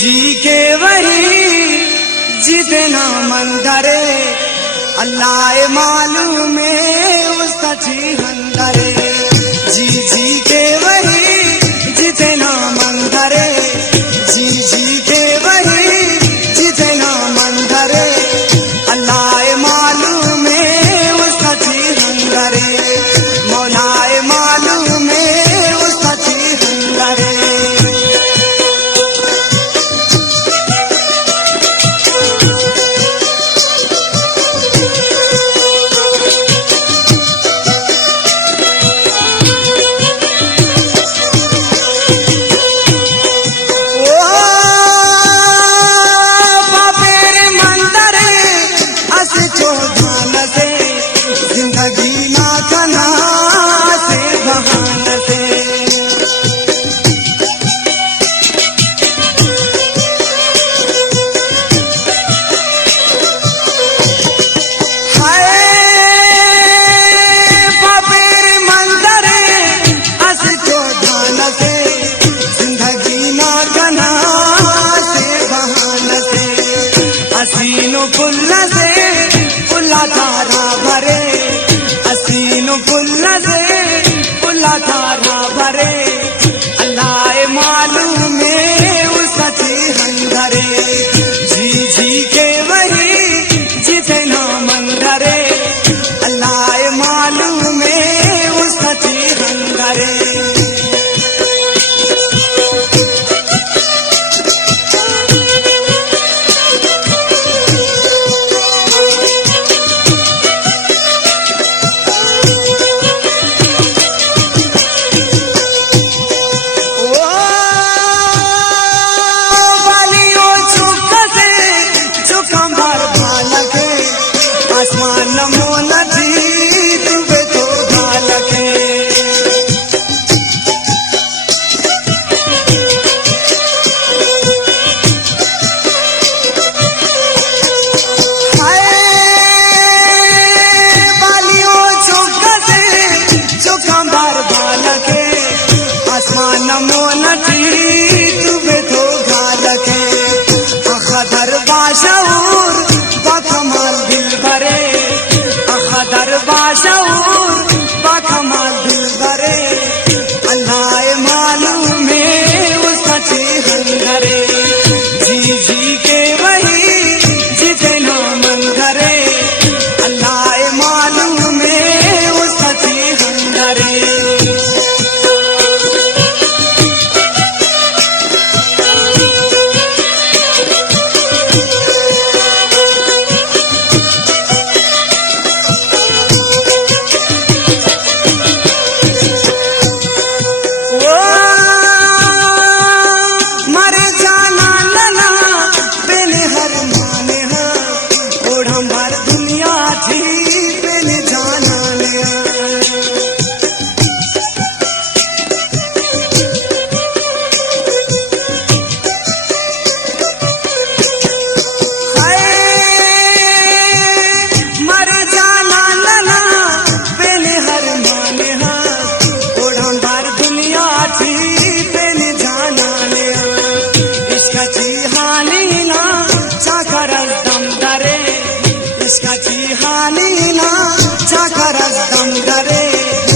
जी के वही जितना मंदरे अल्लाह मालूम है उसका जी अंदरे। जी के वही जितना मंदरे, जी के वही जितना मंदरे अल्लाह मालूम है उसका जी अंदरे। मौलाए मालूम है उसका जी अंदरे। असीनो पुल्ला से पुल्ला थारा भरे, असीनो पुल्ला से पुल्ला थारा भरे अल्लाह मालूम है उसका जी अंदरे। जी के वही जितना मंदरे अल्लाह मालूम है उसका जी अंदरे। आसमान नमो नदी तुबे तो गालके, हाय बालियों चौका से चौका बार बालके। आसमान नमो नदी तुबे तो गालके। अखदर बाशऊर बाकमाल दिल भरे, अखदर बाशऊर बाकमाल दिल भरे अल्लाह मालूम है उसका जी अंदरे। जी के वही जितना मंदरे अल्लाह मालूम है उसका जी अंदरे। इसका जी हानी ना चाकर दम करे।